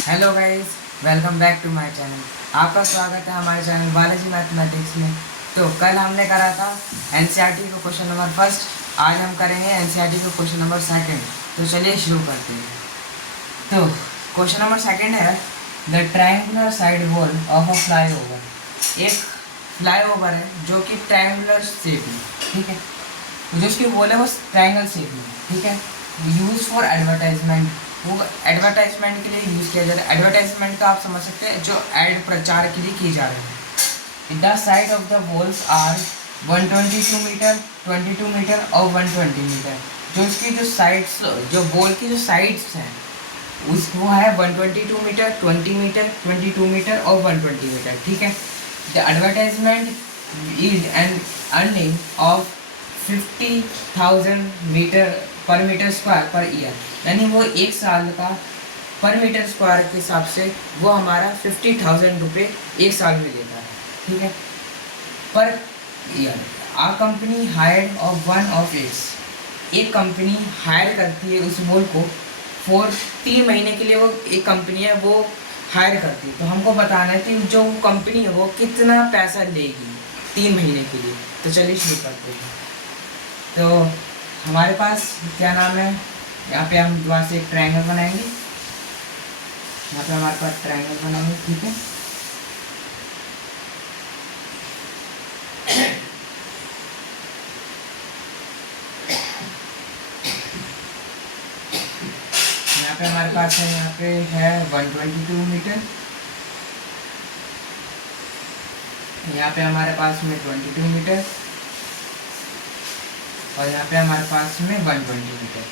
Hello guys, welcome back to my channel. आपका स्वागत है हमारे चैनल बालाजी मैथमेटिक्स में। तो कल हमने करा था एनसीईआरटी का क्वेश्चन नंबर फर्स्ट। आज हम करेंगे एनसीईआरटी का क्वेश्चन नंबर सेकंड। तो चलिए शुरू करते हैं। तो क्वेश्चन नंबर सेकंड है, the triangular side wall of a flyover. एक फ्लाईओवर है जो कि ट्रायंगुलर शेप में, ठीक है, जो उसकी वॉल है वो ट्रायंगल शेप में, ठीक है। यूज फॉर एडवर्टाइजमेंट, वो एडवर्टाइजमेंट के लिए यूज़ किया जाता है। एडवर्टाइजमेंट तो आप समझ सकते हैं, जो एड प्रचार के लिए की जा रही है। The side of the walls are 122 metre, 22 metre और 120 मीटर। जो उसकी जो साइड्स, जो वॉल की जो साइड्स हैं उस वो है 122 मीटर, 20 मीटर, 22 मीटर और 120 मीटर, ठीक है। The advertisement is an earning of 50,000 metre per metre square per year. यानी वो एक साल का पर मीटर स्क्वायर के हिसाब से वो हमारा 50,000 रुपये एक साल में देता है, ठीक है, per year. A company hired of one of its, एक कंपनी हायर करती है उस बोल को फॉर 3 महीने के लिए। वो एक कंपनी है वो हायर करती है, तो हमको बताना है कि जो कंपनी है वो कितना पैसा लेगी 3 महीने के लिए। तो चलिए शुरू करते हैं। तो हमारे पास क्या नाम है, यहाँ पे हम दोबारा से एक ट्रायंगल बनाएंगे। यहाँ पे हमारे पास ट्रायंगल बनाएंगे, ठीक है। यहाँ पे हमारे पास है, यहाँ पे है 122 मीटर, यहाँ पे हमारे पास में 22 मीटर और यहाँ पे हमारे पास में 120 मीटर।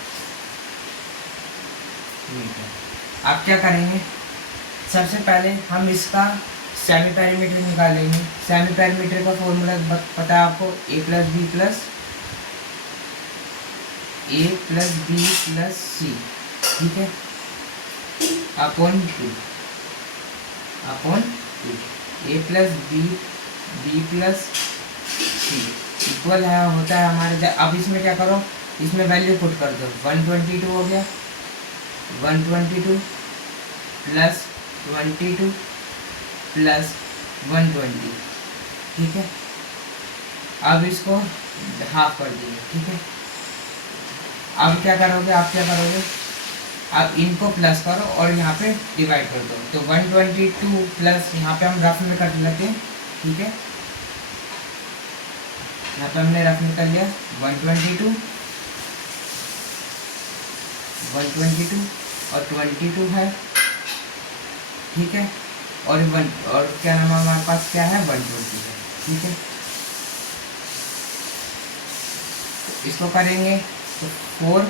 आप क्या करेंगे, सबसे पहले हम इसका सेमी पेरीमीटर निकालेंगे। सेमी पेरीमीटर का फॉर्मूला पता है आपको, ए प्लस बी प्लस सी, ठीक है, अपॉन टू ए प्लस बी प्लस सी इक्वल है होता है हमारे। अब इसमें क्या करो, इसमें वैल्यू पुट कर दो। 122 हो गया, 122 प्लस 22 प्लस 120, ठीक है। अब इसको हाफ कर दिए, ठीक है। अब क्या करोगे, अब इनको प्लस करो और यहाँ पे डिवाइड कर दो। तो 122 प्लस, यहाँ पे हम रफ में कर लेते हैं, ठीक है। यहाँ पे हमने रफ में कर लिया 122 और 22 है, ठीक है, और क्या नाम है हमारे पास, क्या है 120 है, ठीक है। तो इसको करेंगे तो 4,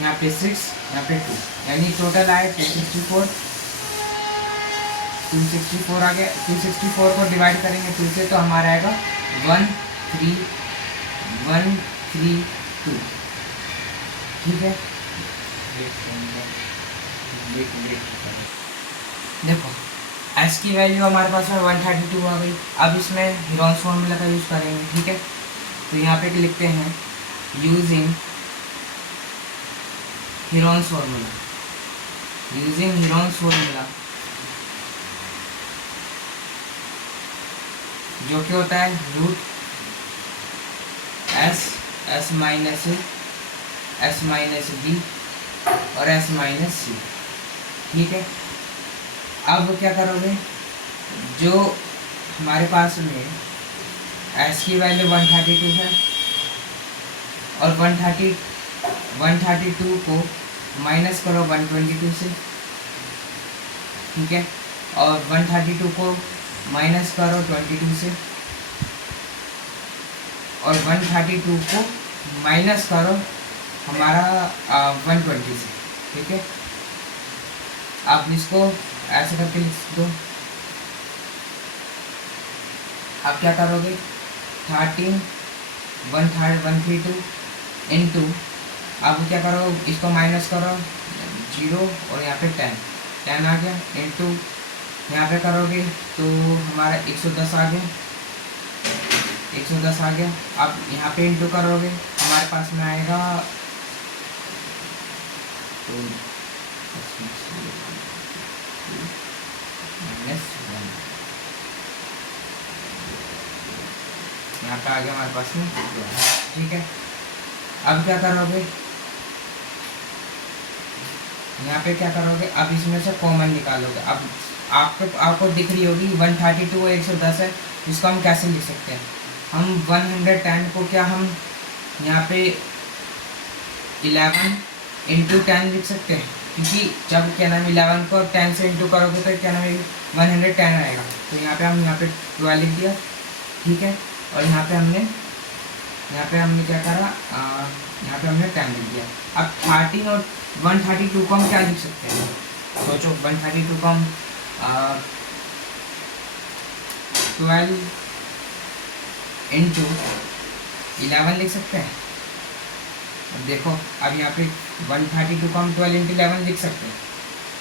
यहाँ पे 6, यहाँ पे 2, यानी टोटल आए 264 आ गया। 264 को डिवाइड करेंगे 2 से तो हमारा आएगा 13132, ठीक है। देखो एस की वैल्यू हमारे पास में 132 आ गई। अब इसमें हीरोन्स फॉर्मूला का यूज़ करेंगे, ठीक है। तो यहाँ पे लिखते हैं यूजिंग हीरोन्स फॉर्मूला, जो कि होता है रूट एस माइनस बी और एस माइनस सी, ठीक है। अब क्या करोगे, जो हमारे पास में एस की वैल्यू 132 है और 132 को माइनस करो 122 से, ठीक है, और 132 को माइनस करो 22 से और 132 को माइनस करो हमारा 120 से, ठीक है। आप इसको ऐसे करके लिख दो। आप क्या करोगे, 132 इंटू, आप क्या करो, इसको माइनस करो 0 और यहाँ पे 10 आ गया, इंटू यहाँ पे करोगे तो हमारा 110 आ गया, 110 आ गया। अब यहाँ पे इंटू करोगे हमारे पास में आएगा तो -1। यहाँ पे आ गया हमारे पास में 12। ठीक है, अब क्या करोगे, यहाँ पे क्या करोगे, अब इसमें से कॉमन निकालोगे। अब आपको दिख रही होगी 132 और 110 है, इसको हम कैसे लिख सकते हैं। हम 110 को क्या हम यहाँ पे 11 इंटू 10 लिख सकते हैं, क्योंकि जब क्या नाम 11 को 10 से इंटू करोगे तो क्या नाम 110 आएगा। तो यहाँ पे हम यहाँ पे 12 लिख दिया। ठीक है, और यहाँ पे हमने क्या करा, यहाँ पे हमने 10 लिख दिया। अब 13 और 132 को हम क्या लिख सकते हैं, सोचो। 132 को हम 12 इंटू 11 लिख सकते हैं। अब देखो, अब यहाँ पे 132 को हम 12 इंटू 11 लिख सकते हैं।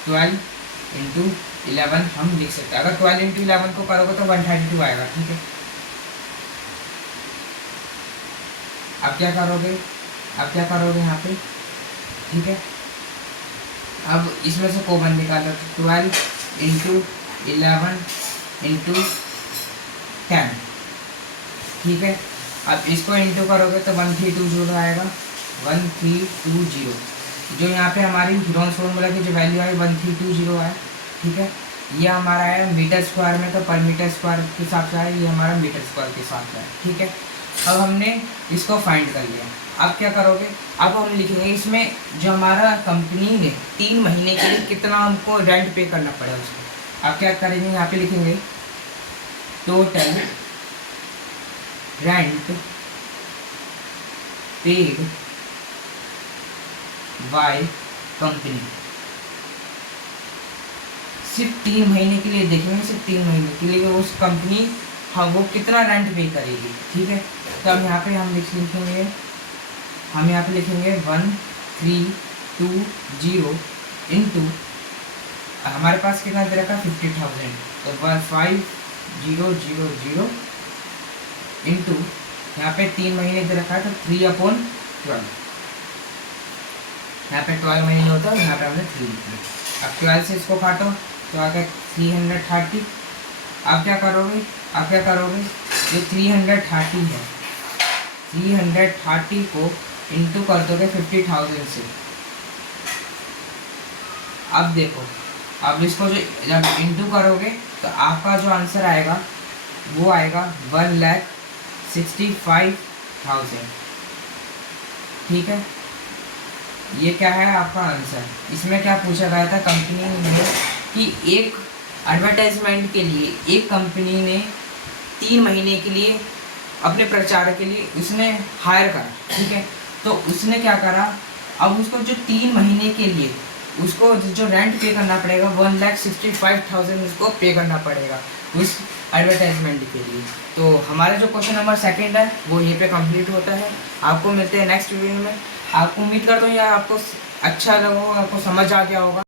12 इंटू 11 हम लिख सकते हैं। अगर 12 इंटू 11 को करोगे तो 132 आएगा। ठीक है, अब क्या करोगे यहाँ पे। ठीक है, अब इसमें से कॉमन निकालो, 12 इंटू 11 इंटू 10। ठीक है, अब इसको इंटू करोगे तो 1320 आएगा, 1320। जो यहाँ पे हमारी हीरोन्स फॉर्मूला की जो वैल्यू आई 1320 है। ठीक है, ये हमारा है मीटर स्क्वायर में, तो पर मीटर स्क्वायर के हिसाब से है, ये हमारा मीटर स्क्वायर के हिसाब से है। ठीक है, अब हमने इसको फाइंड कर लिया। अब क्या करोगे, अब हम लिखेंगे इसमें जो हमारा कंपनी ने 3 महीने के लिए कितना हमको रेंट पे करना पड़ेगा उसको। अब क्या करेंगे, यहाँ पे लिखेंगे total rent paid by company. सिर्फ 3 महीने के लिए देखेंगे, सिर्फ 3 महीने के लिए उस कंपनी हाँ वो कितना रेंट पे करेगी। ठीक है, तो अब यहाँ पे हम लिखेंगे 1320 इंटू हमारे पास कितना दे रखा 50,000, तो 5000 इंटू यहाँ पे 3 महीने दे रखा है तो 3/12। यहाँ पे 12 महीने होता है, यहाँ पे हमने 3 लिखा। अब 12 से इसको काटो तो आ गया 330। अब क्या करोगे, ये 330 है, 330 को इंटू कर दोगे 50,000 से। अब देखो, अब इसको जब इंटू करोगे तो आपका जो आंसर आएगा वो आएगा 1,65,000। ठीक है, ये क्या है आपका आंसर। इसमें क्या पूछा गया था कंपनी ने कि एक एडवर्टाइजमेंट के लिए एक कंपनी ने 3 महीने के लिए अपने प्रचार के लिए उसने हायर करा। ठीक है, तो उसने क्या करा, अब उसको जो 3 महीने के लिए उसको जो रेंट पे करना पड़ेगा 1,65,000 उसको पे करना पड़ेगा उस एडवर्टाइजमेंट के लिए। तो हमारा जो क्वेश्चन नंबर 2 है वो यहीं पे कंप्लीट होता है। आपको मिलते हैं नेक्स्ट वीडियो में। आपको उम्मीद करता हूँ यार आपको अच्छा लगा, आपको समझ आ गया होगा।